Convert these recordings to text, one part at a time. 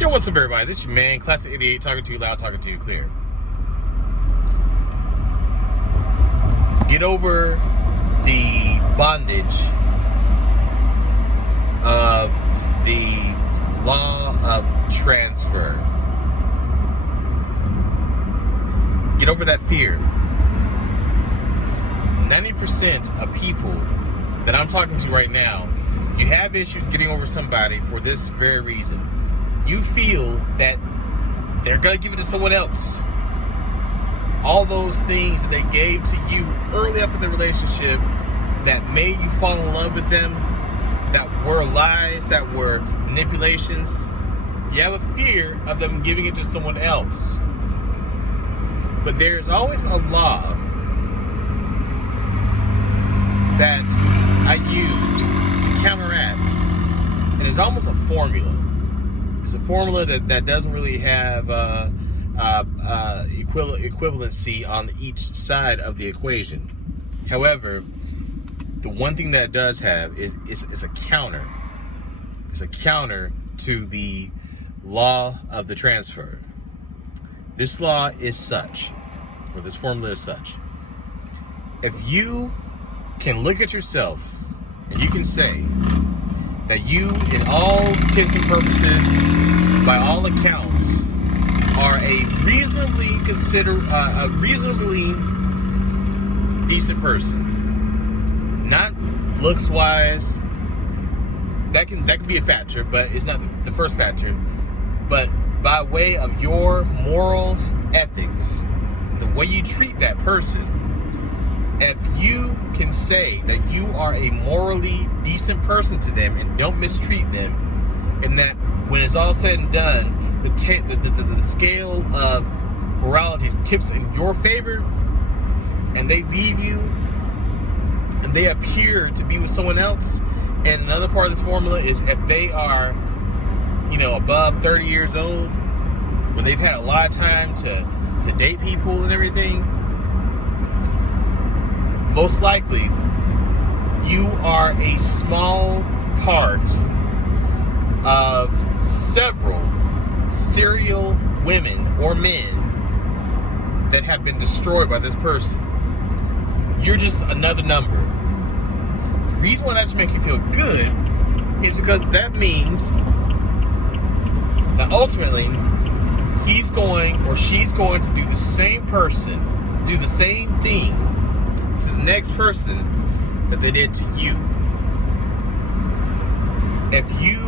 Yo, what's up, everybody? This is your man, Classic 88, talking to you loud, talking to you clear. Get over the bondage of the law of transfer. Get over that fear. 90% of people that I'm talking to right now, you have issues getting over somebody for this very reason. You feel that they're going to give it to someone else. All those things that they gave to you early up in the relationship that made you fall in love with them, that were lies, that were manipulations, you have a fear of them giving it to someone else. But there's always a law that I use to counteract, and it's almost a formula. It's a formula that doesn't really have equivalency on each side of the equation. However, the one thing that it does have is a counter. It's a counter to the law of the transfer. This law is such, or this formula is such. If you can look at yourself and you can say that you, in all intents and purposes, by all accounts, are a reasonably decent person. Not looks wise. That can be a factor, but it's not the first factor. But by way of your moral ethics, the way you treat that person, if you can say that you are a morally decent person to them and don't mistreat them, and that when it's all said and done, the scale of morality tips in your favor, and they leave you and they appear to be with someone else. And another part of this formula is if they are, above 30 years old, when they've had a lot of time to date people and everything, most likely you are a small part of several serial women or men that have been destroyed by this person. You're just another number. The reason why that should make you feel good is because that means that ultimately he's going or she's going to do the same thing to the next person that they did to you. If you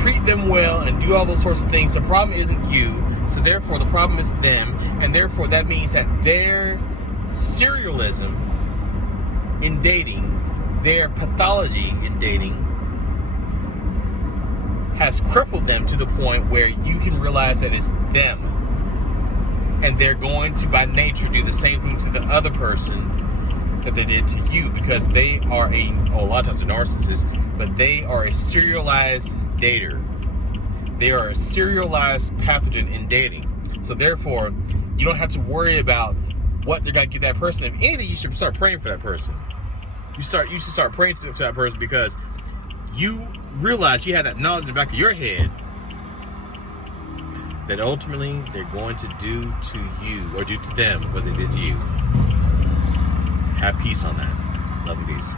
treat them well and do all those sorts of things, the problem isn't you, so therefore the problem is them, and therefore that means that their serialism in dating, their pathology in dating, has crippled them to the point where you can realize that it's them, and they're going to by nature do the same thing to the other person that they did to you, because they are a lot of times they're narcissists, but they are a serialized dater. They are a serialized pathogen in dating. So therefore, you don't have to worry about what they're gonna give that person. If anything, you should start praying for that person. You should start praying for that person, because you realize you have that knowledge in the back of your head that ultimately they're going to do to you or do to them what they did to you. Have peace on that. Love and peace.